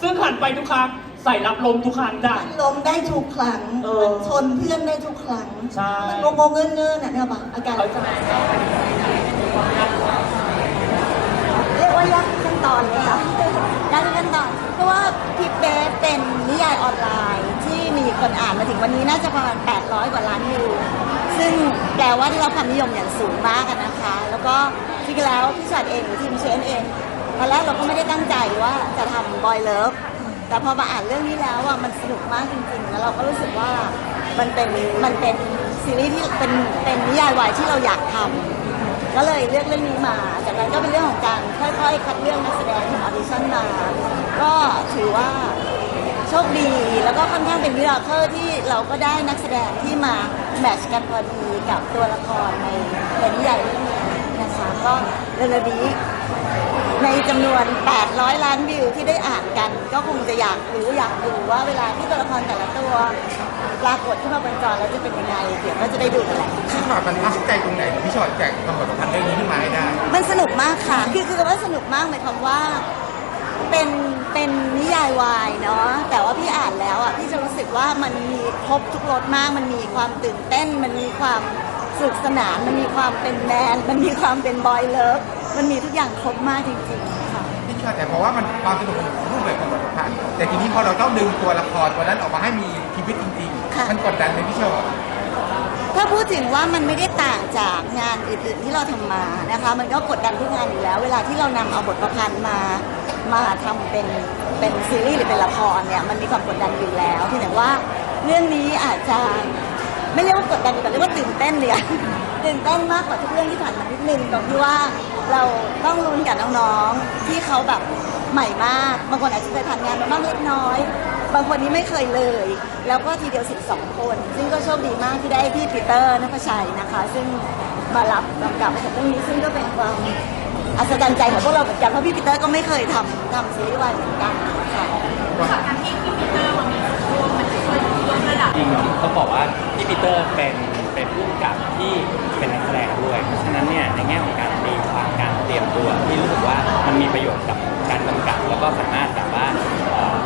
ซึ่งหันไปทุกครั้งใส่รับลมทุกครั้งจ้ะ ลมได้ทุกครั้งเออมันชนเพื่อนได้ทุกครั้ง ใช่ มันงงงๆเงินๆน่ะเนี่ยปะอาการเขาจะเรียกว่ายากทุกขั้นตอนเลยค่ะยากทุกขั้นตอน เพราะว่าพิกเบสเป็นนิยายออนไลน์ ที่มีคนอ่านมาถึงวันนี้น่าจะประมาณ 800 กว่าล้านวิว ซึ่งแปลว่าได้รับความนิยมอย่างสูงมากอะนะคะ แล้วก็จริงๆแล้วพี่ชอดเองหรือทีมเชนเอง ตอนแรกเราก็ไม่ได้ตั้งใจว่าจะทำบอยเลิฟแต่พอมาอ่านเรื่องนี้แล้วอะมันสนุกมากจริงๆ แล้วเราก็รู้สึกว่ามันเป็นมันเป็นซีรีส์ที่เป็นเป็นนิยายวายที่เราอยากทำก็เลยเลือกเรื่องนี้มา จากนั้นก็เป็นเรื่องของการค่อยๆ คัดเลือกนักแสดงทำออดิชั่นมา ก็ถือว่าโชคดีแล้วก็ค่อนข้างเป็นวิราเคอร์ที่เราก็ได้นักแสดงที่มาแมทช์กันพอดีกับตัวละครในในนิยายเรื่องนี้นะคะก็เรื่องนี้ ในจำนวน 800 ล้านวิวที่ได้อ่านกัน ก็คงจะอยากรู้อยากดูว่าเวลาที่ตัวละครแต่ละตัวปรากฏขึ้นมาบนจอแล้วจะเป็นยังไงเดี๋ยวก็จะได้ดูกันแหละ พี่ชอตมันทับใจตรงไหนพี่ชอตแจกทำบทประพันธ์เรื่องนี้ขึ้นมาให้ได้ มันสนุกมากค่ะ คือคือว่าสนุกมากหมายความว่า เป็นเป็นนิยายวายเนาะ แต่ว่าพี่อ่านแล้วอะพี่จะรู้สึกว่ามันมีครบทุกรสมาก มันมีความตื่นเต้น มันมีความสนุกสนาน มันมีความเป็นแมน มันมีความเป็นบอยเลิฟ มันมีทุกอย่างครบมากจริงๆค่ะพี่ชอตแต่เพราะว่ามันความสนุกของรูปแบบของบทประพันธ์แต่ทีนี้พอเราต้องดึงตัวละครตัวนั้นออกมาให้มีชีวิตจริงค่ะ ๆมันกดดันไหมพี่ชอตถ้าพูดถึงว่ามันไม่ได้ต่างจากงานอื่นๆที่เราทำมานะคะ มันก็กดดันทุกงานอยู่แล้ว เวลาที่เรานำเอาบทประพันธ์มามาทำเป็นเป็นซีรีส์หรือเป็นละครเนี่ยมันมีความกดดันอยู่แล้วเพียงแต่ว่าเรื่องนี้อาจจะ ไม่เรียกว่ากดดันดีกว่าเรียกว่าตื่นเต้นเลยอะตื่นเต้นมากกว่าทุกเรื่องที่ผ่านมานิดนึงตรงที่ว่าเราต้องลุ้นกับน้องๆที่เขาแบบใหม่มากบางคนอาจจะเคยผ่านงานมาบ้างเล็กน้อย บางคนนี้ไม่เคยเลย แล้วก็ทีเดียว 12 คน ซึ่งก็โชคดีมากที่ได้พี่ปีเตอร์นภชัยนะคะ ซึ่งมารับกำกับเรื่องนี้ซึ่งก็เป็นความอัศจรรย์ใจของพวกเราเหมือนกันเพราะพี่ปีเตอร์ก็ไม่เคยทำทำซีรีส์วายเหมือนกันค่ะจริงๆต้องบอกว่า ปีเตอร์เป็นเป็นผู้กำกับที่เป็นนักแสดงด้วย เพราะฉะนั้นเนี่ยในแง่ของการตีความการเตรียมตัวที่รู้สึกว่ามันมีประโยชน์กับการกำกับ แล้วก็สามารถแบบว่าเอ่อ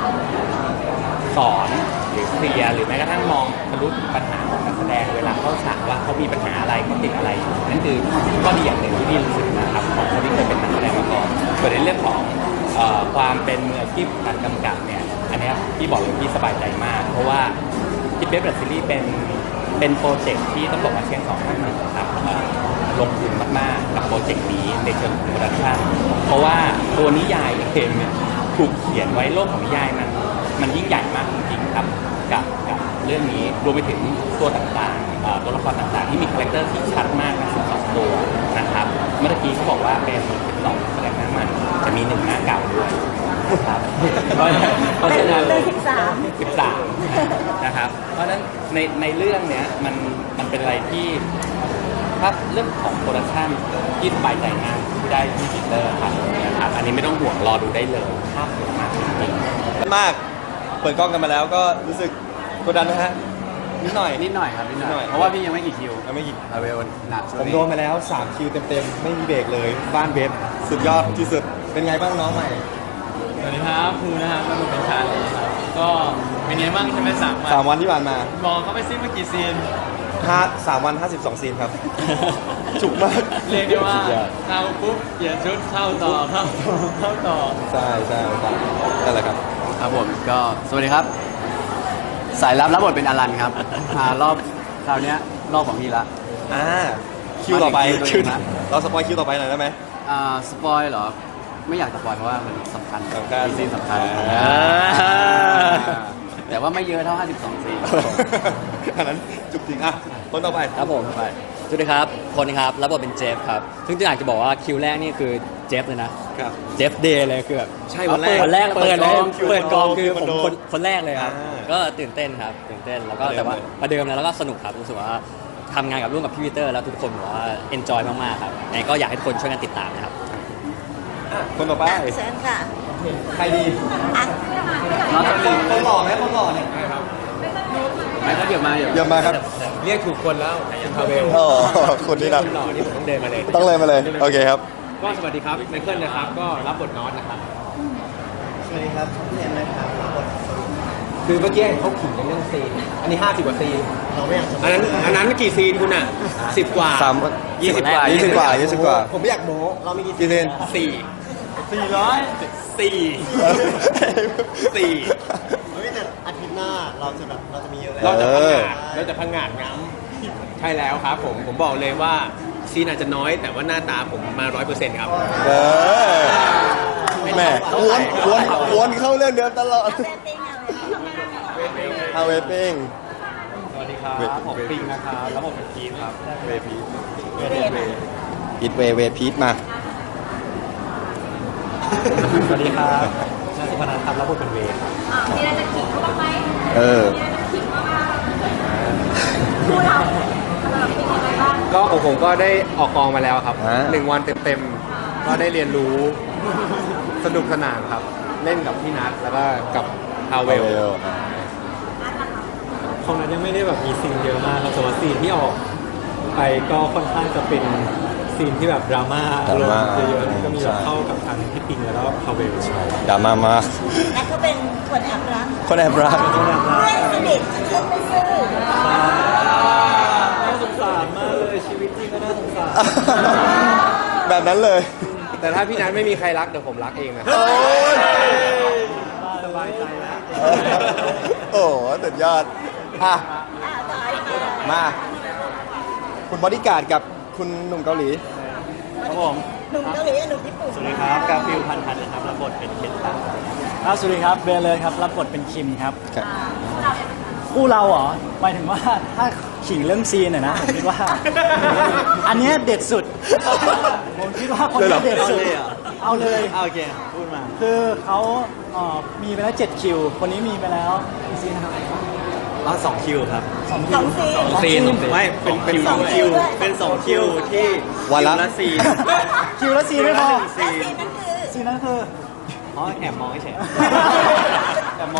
สอนหรือเคลียร์หรือแม้กระทั่งมองทะลุปัญหาของนักแสดงเวลาเขาฉากว่าเขามีปัญหาอะไรเขาติดอะไรนั่นคือข้อดีอย่างหนึ่งที่พี่รู้สึกนะครับของคนที่เคยเป็นนักแสดงมาก่อนส่วนในเรื่องของเอ่อความเป็นมืออาชีพการกำกับเนี่ยอันเนี้ยพี่บอกเลยพี่สบายใจมาก เพราะว่าคิดเบสแบบซีรีส์เป็น เป็นโปรเจกต์ที่ต้องบอกว่าเชียงสองท่านนะครับเอ่อลงทุนมากๆ กับโปรเจกต์นี้ในเชิงของโปรดักชั่นเพราะว่าตัวนิยายเองเนี่ยถูกเขียนไว้โลกของนิยายมันมันยิ่งใหญ่มากจริงๆครับกับกับเรื่องนี้รวมไปถึงตัวต่างๆเอ่อตัวละครต่างๆ ที่มีคาแรคเตอร์ที่ชัดมากทั้งสิบสองตัวนะครับเมื่อกี้เขาบอกว่าเป็นสิบสองแสดงหน้าใหม่จะมีหนึ่งหน้าเก่าด้วยครับเพราะฉะนั้นเพราะเป็นฉะนั้นเป็นสิบสาม13 นะครับ เพราะฉะนั้นในในเรื่องเนี้ยมันมันเป็นอะไรที่ถ้าเรื่องของโปรดักชันที่สบายใจมากที่ได้ที่ปีเตอร์ครับนะครับอันนี้ไม่ต้องห่วงรอดูได้เลยภาพสวยมากจริงๆมาก เปิดกล้องกันมาแล้วก็รู้สึกกดดันนะฮะนิดหน่อย นิดหน่อยครับนิดหนิดหน่น่ออยยเพราะว่าพี่ยังไม่กี่คิวยังไม่กี่พาเวลหนักช่วงผมนี้โดนมาแล้ว 3 คิวเต็มๆ ไม่มีเบรกเลย บ้านเบสสุดยอดที่สุด เป็นไงบ้างน้องใหม่ สวัสดีครับภูนะครับมาดูเป็นชาลีครับ ก็ เป็นไงบ้างใช่ไหมสามวัน3วันที่ผ่านมาบอกเขาไปซิมากี่ซีน5 3วัน52ซีนครับ จุกมากเรียกได้ว่าสุยอดเข้าปุ๊บเปลี่ยนชุดเข้าต่อเข้าเข้าต่อใช่ใช่ใช่นั่นแหละครับ ครับผมก็สวัสดีครับ สายลับรับบทเป็นอลันครับมารอบคราวเนี้ยรอบของพี่ละ อ่าคิวต่อไปมาถึงคิวตัวเองละเราสปอยคิวต่อไปหน่อยได้ไหม อ่าสปอยเหรอ ไม่อยากสปอยเพราะว่ามันสำคัญสำคัญ มีซีนสำคัญอ่า แต่ว่าไม่เยอะเท่า 52 ซีนอันนั้นจุกจริงอะคนต่อไปครับผมสวัสดีครับ คนครับ รับบทเป็นเจฟครับ ซึ่งอยากจะบอกว่าคิวแรกนี่คือเจฟเลยนะ ครับ เจฟเดย์เลยคือแบบใช่วันแรกวันแรกเปิเปิดดเลยกองเปิดกองคิคือวผมโดนคนคนแรกเลยครับ อ่าก็ตื่นเต้นครับ ตื่นเต้น แล้วก็ประเดิมแต่ว่าเลย ประเดิมแล้วแล้วก็สนุกครับ รู้สึกว่าทำงานกับร่วมกับพี่วีเตอร์แล้วทุกคนบอกว่า เอนจอยมากๆครับยังไงก็อยากให้ทุกคนช่วยกันติดตามนะครับ คนต่อไปเชิญค่ะ ใครดี อะ น้องจะลืมคนหล่อไหมคนหล่อเนี่ยไปก็เดี๋ยวมาเดี๋ยวเยี่ยมมากครับ เรียกถูกคนแล้วพาเวลโอ้คนนี้นะหล่อนี่ผมต้องเดินมาเลยต้องเลยมาเลย โอเคครับ ก็สวัสดีครับไมเคิลนะครับ ก็รับบทน็อตนะครับ สวัสดีครับเรียนนะครับคือเมื่อกี้เขาขิงกันเรื่องซีน อันนี้ 50 กว่าซีนอันนั้นอันนั้นกี่ซีนคุณอะ 10 กว่าสาม20กว่ายี่สิบกว่ายี่สิบกว่า ผมไม่อยากโม้เรามีกี่กี่เซนสี่ สี่ร้อยสี่สี่เฮ้ยแต่อาทิตย์หน้าเราจะแบบเราจะมีเยอะแล้วเราจะพังเอองาดเราจะพังงาดง้ำใช่แล้วครับผมผมบอกเลยว่าซีนอาจจะน้อย แต่ว่าหน้าตาผมมาร้อยเปอร์เซ็นต์ครับเออแหม่วนวนวนเข้าเรื่องเดิมตลอดเรตติ้งเอาเลยเอาเวปิ้งสวัสดีครับผมปิงนะครับแล้วผมเป็นทีมครับเวพีทเรตอะพีทเวเวพีทมา สวัสดีครับนาสุพนันครับแล้วผมเป็นเวฟเออคู่เรางก็ของผมก็ได้ออกกองมาแล้วครับหนึ่งวันเต็มๆก็ได้เรียนรู้สนุกสนานครับ เล่นกับพี่นัทแล้วก็กับฮาเวลของนั้นยังไม่ได้แบบมีซีนเยอะมากครับแต่ว่าซีนที่ออกไปก็ค่อนข้างจะเป็น ซีนที่แบบดราม่าดราม่าเยอะๆก็มีแบบใช่เข้ากับทางพี่ปิงแล้วก็พาเวลใช่ดราม่ามากและเขาเป็นคนแอบรักคนแอบรักเพื่อนสนิทเพื่อนไม่ซื่อน่าสงสารมากเลยชีวิตจริงก็น่าสงสารแบบนั้นเลย แต่ถ้าพี่นัทไม่มีใครรักเดี๋ยวผมรักเองนะโอ้ยสบายใจแล้วโอ้โหสุดยอดอะอ่าต่อยค่ะมา คุณบอดี้การ์ดกับ คุณหนุ่มเกาหลีครับผมหนุ่มเกาหลีกับหนุ่มญี่ปุ่นสวัสดีครับกาฟิลพันพันนะครับรับบทเป็นเคนตังครับสวัสดีครับเบลเลยครับรับบทเป็นคิมครับครับคู่เราเหรอหมายถึงว่าถ้าขิงเรื่องซีนอะนะผมคิดว่า อันเนี้ยเด็ดสุด ผมคิดว่าคนนี้เด็ดสุดเอาเลยโอเคพูดมาคือเขาเอ่อมีไปแล้ว7คิว คนนี้มีไปแล้วกี่ซีนนะครับ อ๋อสองคิวครับสองสองซีนสองซีน ไม่เป็นเป็นสองคิวเป็นสองคิวที่วันละ คิละซีนคิวแล้วซีนไม่พอและซีนนั่นคือซีนนั้นคือ อ๋อแอบมองเฉย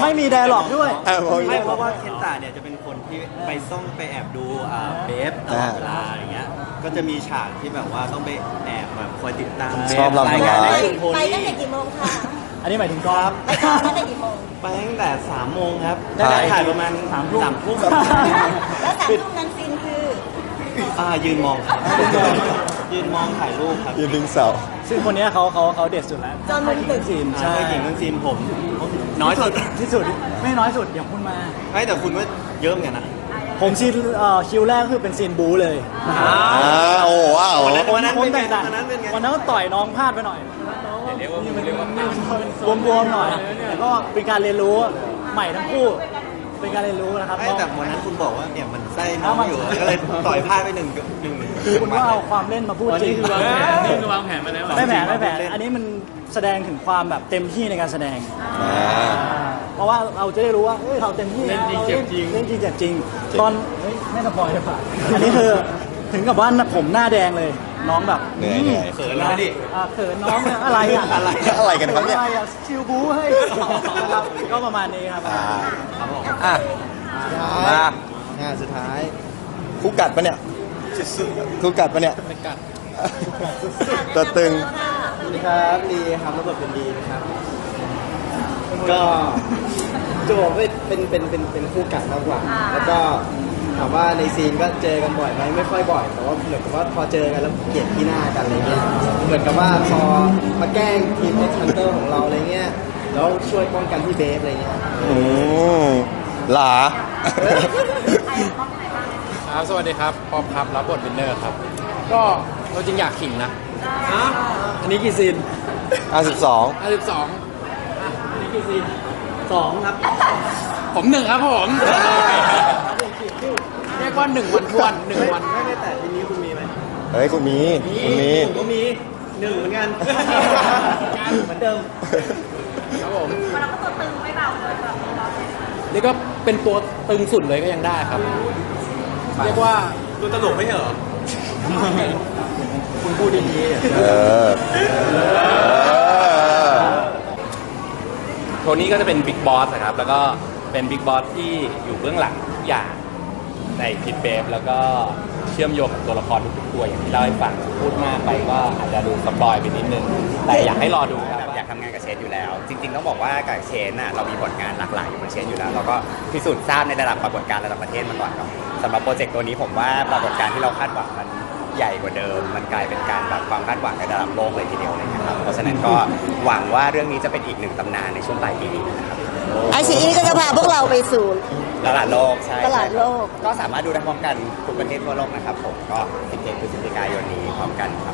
ไม่มีไดร์ล็อกด้วย แอบมองไม่เพราะว่าเคนตาเนี่ยจะเป็นคนที่ไปซ่องไปแอบดูอ่าเบฟตลอดเวลาอย่างเงี้ย ก็จะมีฉากที่แบบว่าต้องไปแอบแบบคอยติดตามเบฟชอบเรา รายงานทำร้ายให้คุณโพไปนี่ตั้งแต่กี่โมงคะ อันนี้หมายถึงกอล์ฟ ไปกองตั้งแต่กี่โมงไปตั้งแต่สามโมงครับใช่ถ่ายประมาณสามทุ่ม สามทุ่มแล้วสามทุ่มนั้นซีนคืออ่ายืนมองครับยืนมองถ่ายรูปครับ ยืนพิงเสา ซึ่งคนเนี้ยเขาเขาเขาเด็ดสุดแล้วจนมันตึกซีนใช่ใช่เก่งเรื่องซีนผม น้อยสุด ที่สุดไม่น้อยสุดเดี๋ยวคุณมา ไม่แต่คุณว่าเยอะเหมือนกันนะผมซีนเอ่อคิวแรกก็คือเป็นซีนบูเลยนะครับอ่าโอ้ว้าววันนั้นวันนั้นเป็นไงต่างวันนั้นเป็นไงวันนั้นก็ต่อยน้องพลาดไปหน่อย บวมๆหน่อยแต่ก็เป็นการเรียนรู้ใหม่ทั้งคู่ เป็นการเรียนรู้นะครับไม่แต่วันนั้นคุณบอกว่าเนี่ยมันไส้น้องอยู่ก็เลยต่อยพลาดไปหนึ่งหนึ่งคือคุณก็เอาความเล่นมาพูดจริงนี่คือวางแผนนี่คือวางแผนมาแล้วไม่แผลไม่แผลอันนี้มันแสดงถึงความแบบเต็มที่ในการแสดงเพราะว่าเราจะได้รู้ว่าเราเต็มที่เล่นจริงเจ็บจริงเล่นจริงเจ็บจริง ตอนไม่สปอยเลยป่ะอันนี้คือถึงกับว่าผมหน้าแดงเลย น้องแบบเหนื่อยเหนื่อย เขินแล้วดิ อ่าเขินน้องเนี่ยอะไรอะอะไรอะไรกันครับเนี่ย อะไรอะชิวบู๊ให้นะครับก็ประมาณนี้ครับอ่าอะมางานสุดท้ายคู่กัดปะเนี่ยคู่กัดปะเนี่ยตัวตึงสวัสดีครับลีครับระบบเป็นดีนะครับ ก็จะบอกว่าเป็นเป็นเป็นเป็นคู่กัดมากกว่า แล้วก็ ถามว่าในซีนก็เจอกันบ่อยไหมไม่ค่อยบ่อย แต่ว่าเหมือนกับว่าพอเจอกันแล้วเกลียดที่หน้ากันอะไรเงี้ย เหมือนกับว่าพอมาแกล้งทีมเอ็กซ์ฮันเตอร์ของเราอะไรเงี้ย แล้วช่วยป้องกันพี่เบฟอะไรเงี้ยอืมหลา ครับสวัสดีครับพอมครับรับบทวินเนอร์ครับ ก็เราจริงอยากขิงนะอันนี้กี่ซีนอะสิบสอง52 สองครับผมหนึ่งครับผมเรียกว่าหนึ่งวันทวนหนึ่งวันไม่ไม่แต่ทีนี้คุณมีไหมเฮ้ยคุณมีคุณมีผมก็มีหนึ่งเหมือนกันเหมือนเดิมครับผมนี่ก็เป็นตัวตึงสุดเลยก็ยังได้ครับ เรียกว่าตัวตลกไม่เหรอคุณพูดดีๆเออเอ นี่ก็จะเป็นบิ๊กบอสนะครับ แล้วก็เป็นบิ๊กบอสที่อยู่เบื้องหลังทุกอย่างในพิทเบฟแล้วก็เชื่อมโยงกับตัวละครทุกๆตัวอย่างที่เล่าให้ฟังพูดมากไปก็อาจจะดูสปอยไปนิดนึง แต่อยากให้รอดูครับ แบบอยากทำงานกับเชนอยู่แล้ว จริง ๆ ต้องบอกว่ากับเชนน่ะเรามีผลงานหลากหลายอยู่บนเชนอยู่แล้ว เราก็พิสูจน์ทราบในระดับปรากฏการณ์ระดับประเทศมาก่อนครับสำหรับโปรเจกต์ตัวนี้ผมว่าปรากฏการณ์ที่เราคาดหวังมัน ใหญ่กว่าเดิม มันกลายเป็นการแบบความคาดหวังในระดับโลกเลยทีเดียวเลยนะครับเพราะฉะนั้นก็หวังว่าเรื่องนี้จะเป็นอีกหนึ่งตำนานในช่วงปลายปีนี้นะครับไอซีอีก็จะพาพวกเราไปสู่ตลาดโลกใช่ตลาดโลก ก็สามารถดูได้พร้อมกันทุกประเทศทั่วโลกนะครับผมก็17พฤศจิกายนนี้พร้อมกันครับ